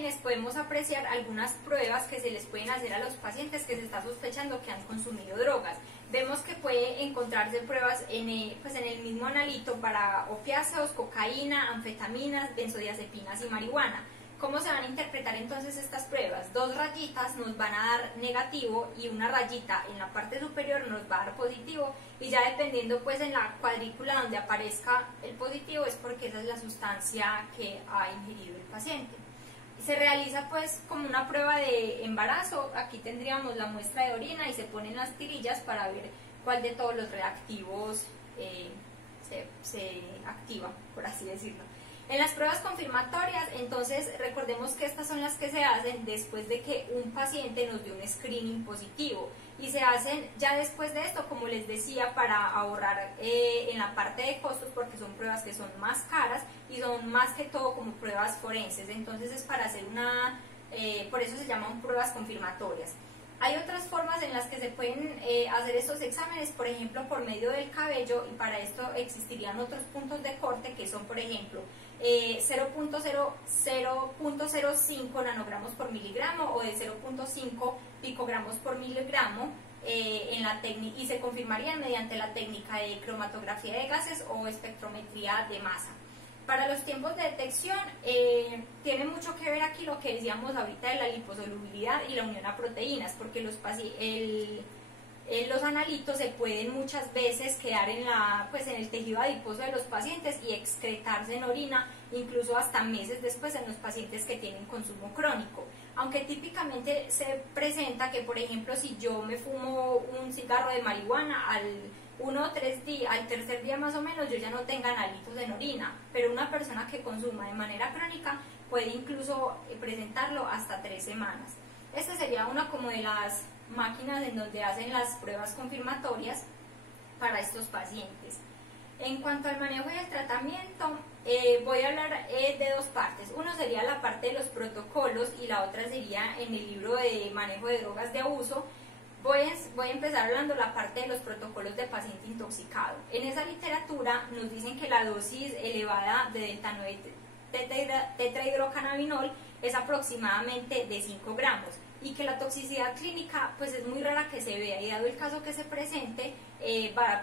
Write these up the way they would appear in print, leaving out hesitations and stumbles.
exámenes podemos apreciar algunas pruebas que se les pueden hacer a los pacientes que se está sospechando que han consumido drogas. Vemos que puede encontrarse pruebas en el mismo analito para opiáceos, cocaína, anfetaminas, benzodiazepinas y marihuana. ¿Cómo se van a interpretar entonces estas pruebas? 2 rayitas nos van a dar negativo y una rayita en la parte superior nos va a dar positivo, y ya dependiendo pues en la cuadrícula donde aparezca el positivo es porque esa es la sustancia que ha ingerido el paciente. Se realiza pues como una prueba de embarazo. Aquí tendríamos la muestra de orina y se ponen las tirillas para ver cuál de todos los reactivos se activa, por así decirlo. En las pruebas confirmatorias, entonces recordemos que estas son las que se hacen después de que un paciente nos dé un screening positivo, y se hacen ya después de esto, como les decía, para ahorrar en la parte de costos, porque son pruebas que son más caras y son más que todo como pruebas forenses. Entonces es para hacer por eso se llaman pruebas confirmatorias. Hay otras formas en las que se pueden hacer estos exámenes, por ejemplo por medio del cabello, y para esto existirían otros puntos de corte que son, por ejemplo, 0.05 nanogramos por miligramo o de 0.5 picogramos por miligramo, y se confirmarían mediante la técnica de cromatografía de gases o espectrometría de masa. Para los tiempos de detección, tiene mucho que ver aquí lo que decíamos ahorita de la liposolubilidad y la unión a proteínas, porque los analitos se pueden muchas veces quedar en el tejido adiposo de los pacientes y excretarse en orina, incluso hasta meses después en los pacientes que tienen consumo crónico. Aunque típicamente se presenta que, por ejemplo, si yo me fumo un cigarro de marihuana, al tercer día más o menos yo ya no tenga analitos en orina, pero una persona que consuma de manera crónica puede incluso presentarlo hasta 3 semanas. Esta sería una como de las máquinas en donde hacen las pruebas confirmatorias para estos pacientes. En cuanto al manejo y el tratamiento, voy a hablar de 2 partes. Uno sería la parte de los protocolos y la otra sería en el libro de manejo de drogas de abuso. Voy a empezar hablando la parte de los protocolos de paciente intoxicado. En esa literatura nos dicen que la dosis elevada de delta-9 tetrahidrocannabinol es aproximadamente de 5 gramos, y que la toxicidad clínica pues es muy rara que se vea, y dado el caso que se presente va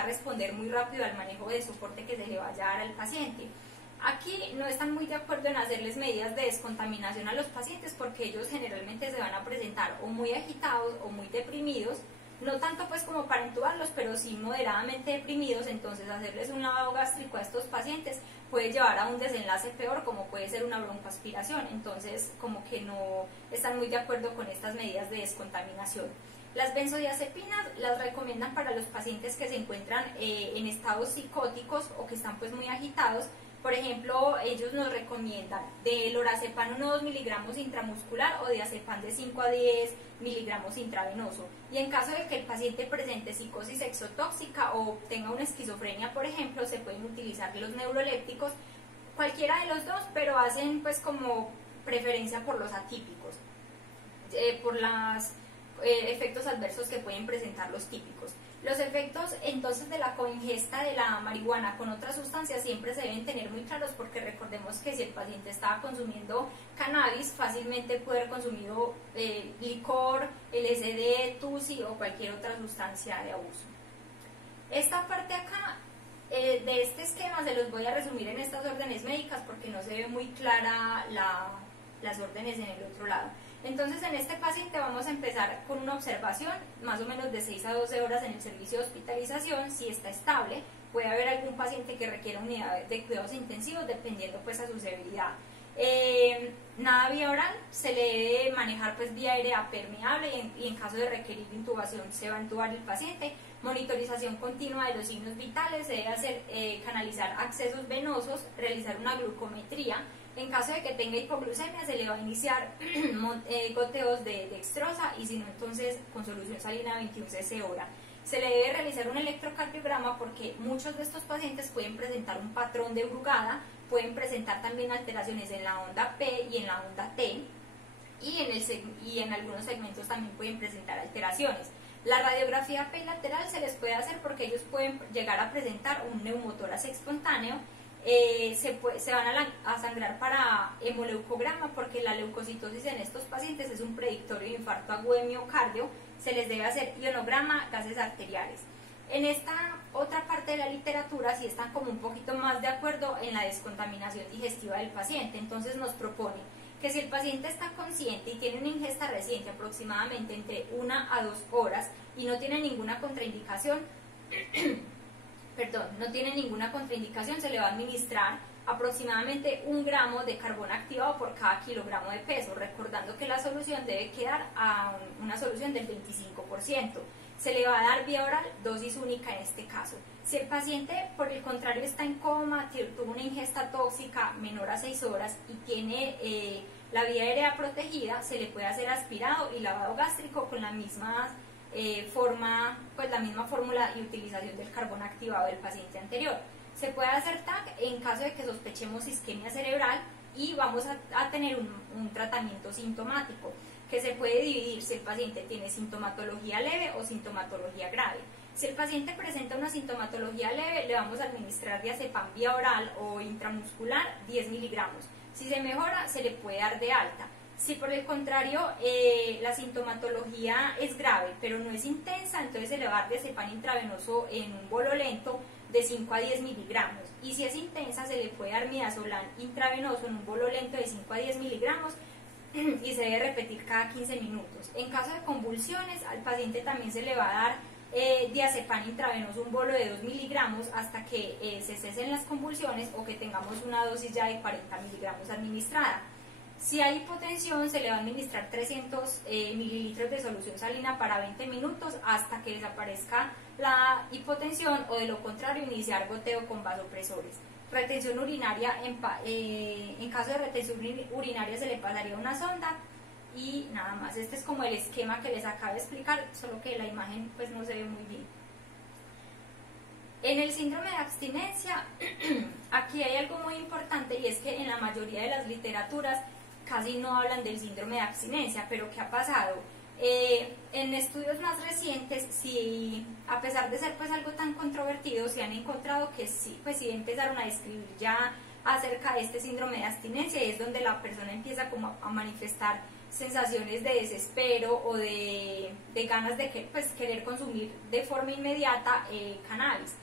a responder muy rápido al manejo de soporte que se le vaya a dar al paciente. Aquí no están muy de acuerdo en hacerles medidas de descontaminación a los pacientes, porque ellos generalmente se van a presentar o muy agitados o muy deprimidos, no tanto pues como para intubarlos, pero sí moderadamente deprimidos. Entonces hacerles un lavado gástrico a estos pacientes puede llevar a un desenlace peor, como puede ser una broncoaspiración. Entonces como que no están muy de acuerdo con estas medidas de descontaminación. Las benzodiazepinas las recomiendan para los pacientes que se encuentran en estados psicóticos o que están pues muy agitados. Por ejemplo, ellos nos recomiendan de lorazepam 1-2 miligramos intramuscular o diazepam de 5 a 10 miligramos intravenoso. Y en caso de que el paciente presente psicosis exotóxica o tenga una esquizofrenia, por ejemplo, se pueden utilizar los neurolépticos, cualquiera de los dos, pero hacen pues como preferencia por los atípicos, por los efectos adversos que pueden presentar los típicos. Los efectos entonces de la coingesta de la marihuana con otras sustancias siempre se deben tener muy claros, porque recordemos que si el paciente estaba consumiendo cannabis, fácilmente puede haber consumido licor, LSD, TUSI o cualquier otra sustancia de abuso. Esta parte acá de este esquema se los voy a resumir en estas órdenes médicas porque no se ve muy clara las órdenes en el otro lado. Entonces en este paciente vamos a empezar con una observación más o menos de 6 a 12 horas en el servicio de hospitalización. Si está estable, puede haber algún paciente que requiera unidad de cuidados intensivos dependiendo pues a su severidad. Nada vía oral, se le debe manejar pues vía aérea permeable, y en caso de requerir intubación se va a intubar el paciente. Monitorización continua de los signos vitales, se debe hacer canalizar accesos venosos, realizar una glucometría. En caso de que tenga hipoglucemia se le va a iniciar goteos de dextrosa, y si no, entonces con solución salina 21 cc hora. Se le debe realizar un electrocardiograma porque muchos de estos pacientes pueden presentar un patrón de brugada, pueden presentar también alteraciones en la onda P y en la onda T, y en algunos segmentos también pueden presentar alteraciones. La radiografía P lateral se les puede hacer porque ellos pueden llegar a presentar un neumotórax espontáneo, se van a sangrar para hemoleucograma, porque la leucocitosis en estos pacientes es un predictorio de infarto agudo de miocardio. Se les debe hacer ionograma, gases arteriales. En esta otra parte de la literatura sí están como un poquito más de acuerdo en la descontaminación digestiva del paciente. Entonces nos propone que si el paciente está consciente y tiene una ingesta reciente aproximadamente entre 1 a 2 horas y no tiene ninguna contraindicación, se le va a administrar aproximadamente 1 gramo de carbón activado por cada kilogramo de peso, recordando que la solución debe quedar a una solución del 25%. Se le va a dar vía oral, dosis única en este caso. Si el paciente, por el contrario, está en coma, tuvo una ingesta tóxica menor a 6 horas y tiene la vía aérea protegida, se le puede hacer aspirado y lavado gástrico con la misma fórmula y utilización del carbón activado del paciente anterior. Se puede hacer TAC en caso de que sospechemos isquemia cerebral y vamos a tener un tratamiento sintomático, que se puede dividir si el paciente tiene sintomatología leve o sintomatología grave. Si el paciente presenta una sintomatología leve, le vamos a administrar diazepam vía oral o intramuscular 10 miligramos. Si se mejora, se le puede dar de alta. Si por el contrario la sintomatología es grave pero no es intensa, entonces se le va a dar diazepam intravenoso en un bolo lento de 5 a 10 miligramos. Y si es intensa, se le puede dar midazolam intravenoso en un bolo lento de 5 a 10 miligramos y se debe repetir cada 15 minutos. En caso de convulsiones, al paciente también se le va a dar diazepam intravenoso, un bolo de 2 miligramos hasta que se cesen las convulsiones o que tengamos una dosis ya de 40 miligramos administrada. Si hay hipotensión, se le va a administrar 300 mililitros de solución salina para 20 minutos hasta que desaparezca la hipotensión, o de lo contrario iniciar goteo con vasopresores. Retención urinaria, en caso de retención urinaria se le pasaría una sonda y nada más. Este es como el esquema que les acabo de explicar, solo que la imagen pues no se ve muy bien. En el síndrome de abstinencia, aquí hay algo muy importante, y es que en la mayoría de las literaturas casi no hablan del síndrome de abstinencia, pero ¿qué ha pasado? En estudios más recientes, sí, a pesar de ser pues algo tan controvertido, se han encontrado que sí, pues sí empezaron a describir ya acerca de este síndrome de abstinencia, y es donde la persona empieza como a manifestar sensaciones de desespero o de ganas de querer consumir de forma inmediata cannabis.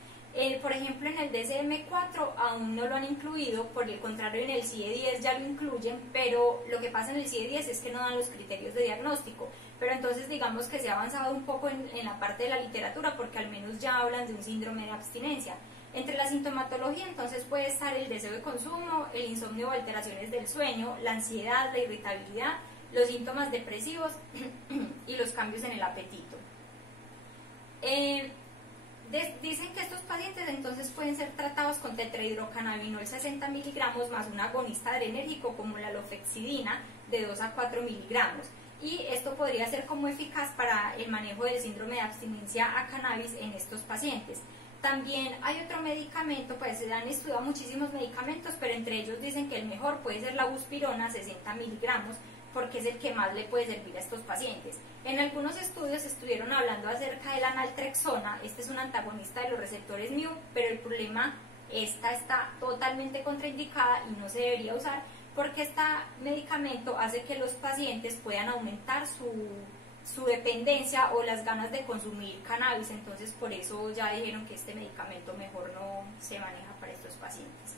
Por ejemplo, en el DSM-4 aún no lo han incluido, por el contrario en el CIE-10 ya lo incluyen, pero lo que pasa en el CIE-10 es que no dan los criterios de diagnóstico. Pero entonces digamos que se ha avanzado un poco en la parte de la literatura, porque al menos ya hablan de un síndrome de abstinencia. Entre la sintomatología entonces puede estar el deseo de consumo, el insomnio o alteraciones del sueño, la ansiedad, la irritabilidad, los síntomas depresivos y los cambios en el apetito. Dicen que estos pacientes entonces pueden ser tratados con tetrahidrocannabinol 60 miligramos más un agonista adrenérgico como la lofexidina de 2 a 4 miligramos. Y esto podría ser como eficaz para el manejo del síndrome de abstinencia a cannabis en estos pacientes. También hay otro medicamento, pues se han estudiado muchísimos medicamentos, pero entre ellos dicen que el mejor puede ser la buspirona 60 miligramos, porque es el que más le puede servir a estos pacientes. En algunos estudios estuvieron hablando acerca de la naltrexona. Este es un antagonista de los receptores mu, pero el problema, esta está totalmente contraindicada y no se debería usar, porque este medicamento hace que los pacientes puedan aumentar su dependencia o las ganas de consumir cannabis. Entonces por eso ya dijeron que este medicamento mejor no se maneja para estos pacientes.